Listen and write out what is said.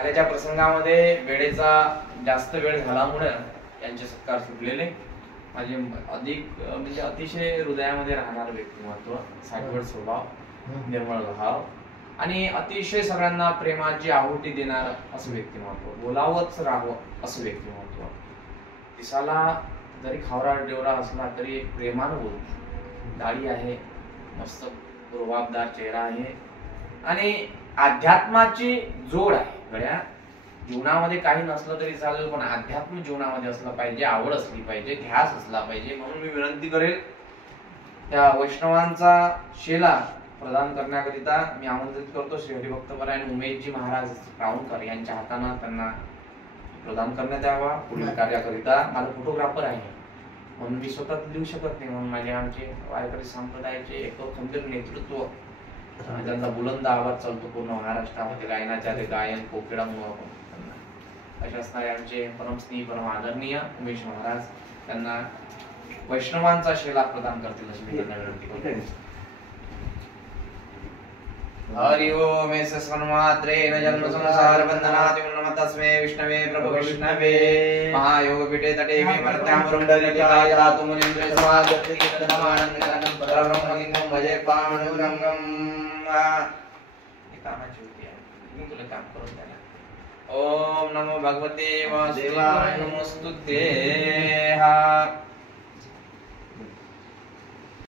कार्याच्या प्रसंगामध्ये वेळेचा जास्त वेळ झाल्यामुळे यांचे सत्कार सुटलेले. माझे अधिक म्हणजे अतिशय हृदयामध्ये राहणारं व्यक्तिमत्व, साठवड स्वभाव, निर्मळ भाव आणि अतिशय सगळ्यांना प्रेमाची आहुती देणार असं व्यक्तिमत्व, बोलावंच राहावं असं व्यक्तिमत्व. दिसाला जरी खावरा डेवरा असला तरी एक प्रेमानं बोलतो. दाढी आहे, मस्त रुबाबदार चेहरा आहे आणि अध्यात्माची जोड आहे. गड्या जीवनामध्ये काही नसलं तरी चालेल, पण अध्यात्म जीवनामध्ये असलं पाहिजे, आवड असली पाहिजे, ध्यास असला पाहिजे. म्हणून मी विनंती करेल त्या वैष्णवांचा शेला प्रदान करण्याकरिता मी आमंत्रित करतो श्री हरिभक्तपरायण उमेशजी महाराज राऊंडकर यांच्या हाताने त्यांना प्रदान करण्यात यावा. पुढील कार्याकरिता माझा फोटोग्राफर आहे म्हणून मी स्वतः लिहू शकत नाही, म्हणून माझे आमचे वारकरी संप्रदायाचे एक खंबीर नेतृत्व, ज्यांचा बुलंद आवाज चालतो पूर्ण महाराष्ट्रामध्ये गायनाच्या ते गायन कोकिळामुळे अशा असणारे आमचे परमस्नेही परम आदरणीय उमेश महाराज त्यांना वैष्णवांचा शेला प्रदान करतील अशी मी त्यांना विनंती करतो. हरि ओम सन्मात्रेण जन्म संसार बंधनात् उन्नतस्मै विष्णवे प्रभु विष्णवे महायोग पीठे तटे मे मर्त्यामुरुण्डलिकाय दातु मुनीन्द्र समागति कीर्तनमानन्दं परब्रह्मलिङ्गं भजे पावनगंगं. कामाची होती आहे मी तुला काम करून द्यायला. ओम नमो भगवते वासुदेवाय नमोस्तुते.